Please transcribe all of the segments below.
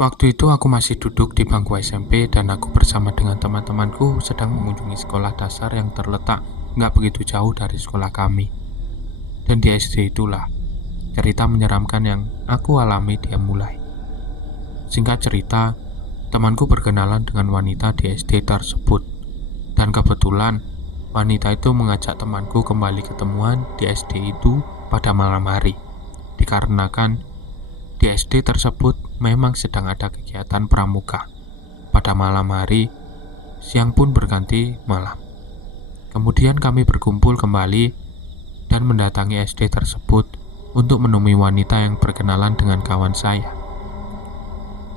Waktu itu aku masih duduk di bangku SMP dan aku bersama dengan teman-temanku sedang mengunjungi sekolah dasar yang terletak nggak begitu jauh dari sekolah kami. Dan di SD itulah cerita menyeramkan yang aku alami dia mulai. Singkat cerita, temanku berkenalan dengan wanita di SD tersebut. Dan kebetulan wanita itu mengajak temanku kembali ketemuan di SD itu pada malam hari. Dikarenakan di SD tersebut memang sedang ada kegiatan pramuka. Pada malam hari, siang pun berganti malam. Kemudian kami berkumpul kembali dan mendatangi SD tersebut untuk menemui wanita yang berkenalan dengan kawan saya.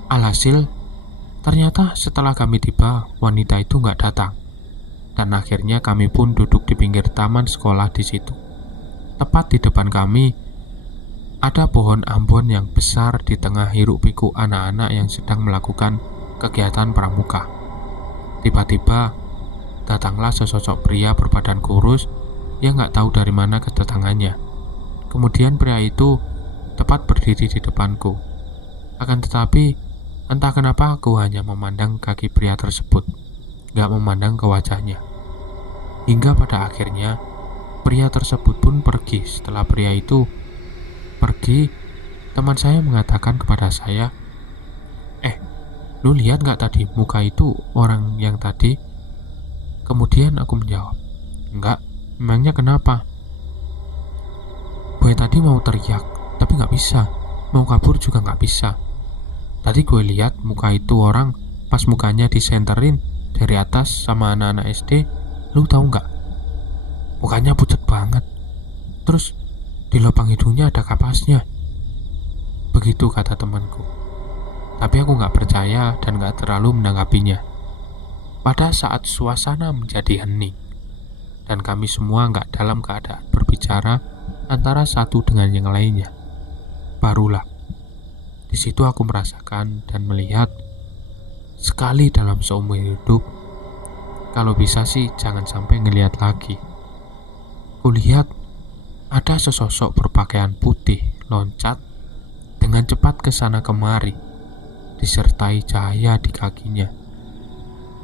Alhasil, ternyata setelah kami tiba, wanita itu nggak datang. Dan akhirnya kami pun duduk di pinggir taman sekolah di situ. Tepat di depan kami, ada pohon ambon yang besar di tengah hiruk-pikuk anak-anak yang sedang melakukan kegiatan pramuka. Tiba-tiba, datanglah sesosok pria berbadan kurus yang gak tahu dari mana kedatangannya. Kemudian pria itu tepat berdiri di depanku. Akan tetapi, entah kenapa aku hanya memandang kaki pria tersebut, gak memandang ke wajahnya. Hingga pada akhirnya, pria tersebut pun pergi. Setelah pria itu pergi, teman saya mengatakan kepada saya, lu lihat gak tadi muka itu orang yang tadi? Kemudian aku menjawab, enggak, memangnya kenapa? Gue tadi mau teriak, tapi gak bisa. Mau kabur juga gak bisa. Tadi gue lihat muka itu orang, pas mukanya disenterin dari atas sama anak-anak SD. Lu tahu gak? Mukanya pucat banget. Terus di lubang hidungnya ada kapasnya. Begitu kata temanku. Tapi aku gak percaya dan gak terlalu menanggapinya. Pada saat suasana menjadi hening dan kami semua gak dalam keadaan berbicara antara satu dengan yang lainnya, barulah di situ aku merasakan dan melihat sekali dalam seumur hidup. Kalau bisa sih jangan sampai ngelihat lagi. Kulihat ada sesosok berpakaian putih loncat dengan cepat ke sana kemari, disertai cahaya di kakinya.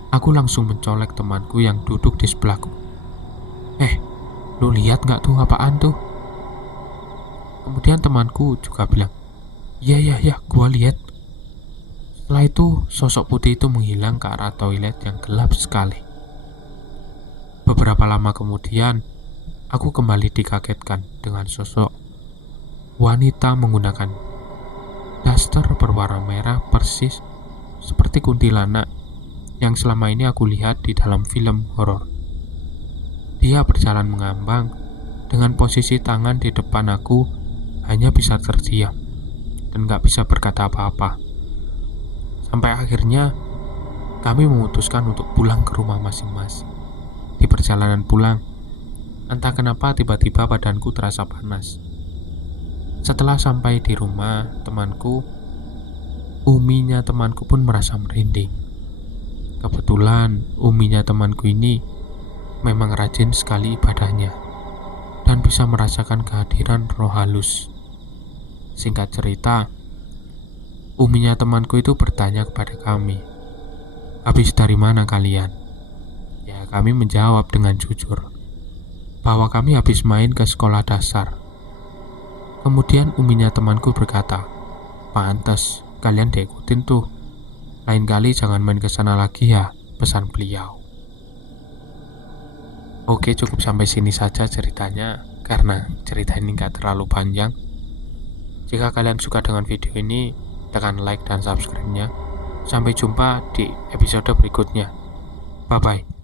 Aku langsung mencolek temanku yang duduk di sebelahku. Lu lihat gak tuh apaan tuh? Kemudian temanku juga bilang, Iya, gua lihat. Setelah itu, sosok putih itu menghilang ke arah toilet yang gelap sekali. Beberapa lama kemudian, aku kembali dikagetkan dengan sosok wanita menggunakan daster berwarna merah persis seperti kuntilanak yang selama ini aku lihat di dalam film horor. Dia berjalan mengambang dengan posisi tangan di depan aku, hanya bisa terdiam dan gak bisa berkata apa-apa. Sampai akhirnya kami memutuskan untuk pulang ke rumah masing-masing. Di perjalanan pulang, entah kenapa tiba-tiba badanku terasa panas. Setelah sampai di rumah temanku, uminya temanku pun merasa merinding. Kebetulan uminya temanku ini memang rajin sekali ibadahnya dan bisa merasakan kehadiran roh halus. Singkat cerita, uminya temanku itu bertanya kepada kami, habis dari mana kalian? Ya, kami menjawab dengan jujur bahwa kami habis main ke sekolah dasar. Kemudian uminya temanku berkata, pantes kalian diikutin tuh. Lain kali jangan main ke sana lagi ya, pesan beliau. Oke, cukup sampai sini saja ceritanya, karena cerita ini gak terlalu panjang. Jika kalian suka dengan video ini, tekan like dan subscribe-nya. Sampai jumpa di episode berikutnya. Bye-bye.